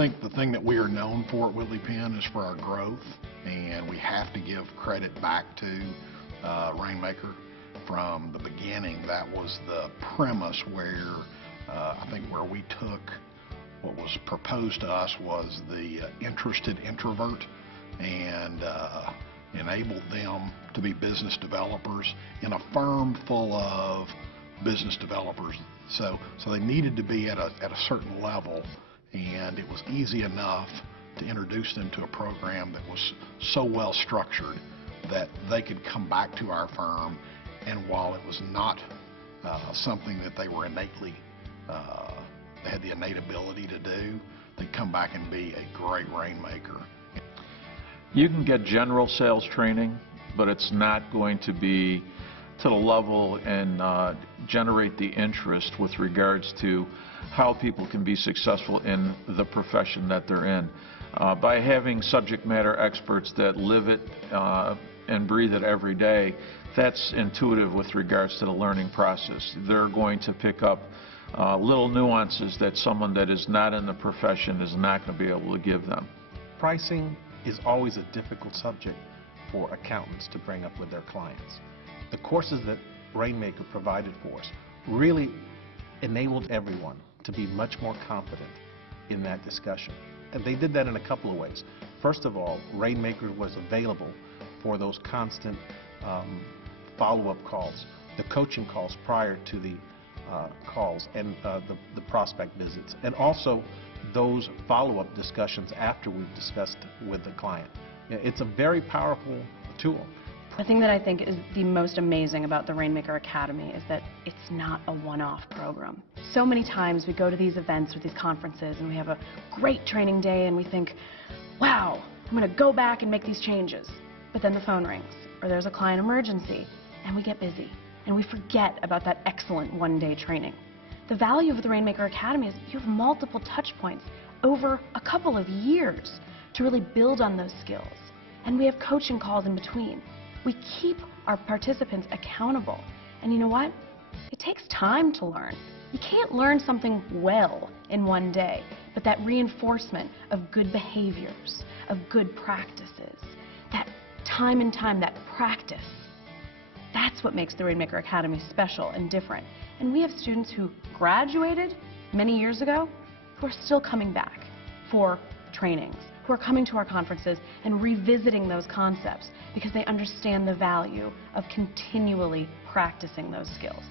think the thing that we are known for at Whitley Penn is for our growth, and we have to give credit back to Rainmaker. From the beginning, that was the premise where I think where we took what was proposed to us was the interested introvert and enabled them to be business developers in a firm full of business developers. So they needed to be at a certain level, and it was easy enough to introduce them to a program that was so well structured that they could come back to our firm, and while it was not something that they were innately, they had the innate ability to do, they'd come back and be a great rainmaker. You can get general sales training, but it's not going to be to the level and generate the interest with regards to how people can be successful in the profession that they're in. By having subject matter experts that live it and breathe it every day, that's intuitive with regards to the learning process. They're going to pick up little nuances that someone that is not in the profession is not going to be able to give them. Pricing is always a difficult subject for accountants to bring up with their clients. The courses that Rainmaker provided for us really enabled everyone to be much more competent in that discussion. And they did that in a couple of ways. First of all, Rainmaker was available for those constant follow-up calls, the coaching calls prior to the calls and the prospect visits, and also those follow-up discussions after we've discussed with the client. It's a very powerful tool. The thing that I think is the most amazing about the Rainmaker Academy is that it's not a one-off program. So many times we go to these events or these conferences and we have a great training day and we think, wow, I'm going to go back and make these changes. But then the phone rings or there's a client emergency and we get busy and we forget about that excellent one-day training. The value of the Rainmaker Academy is you have multiple touch points over a couple of years to really build on those skills. And we have coaching calls in between. We keep our participants accountable. And you know what? It takes time to learn. You can't learn something well in one day, but that reinforcement of good behaviors, of good practices, that time and time, that practice, that's what makes the Rainmaker Academy special and different. And we have students who graduated many years ago who are still coming back for trainings, who are coming to our conferences and revisiting those concepts because they understand the value of continually practicing those skills.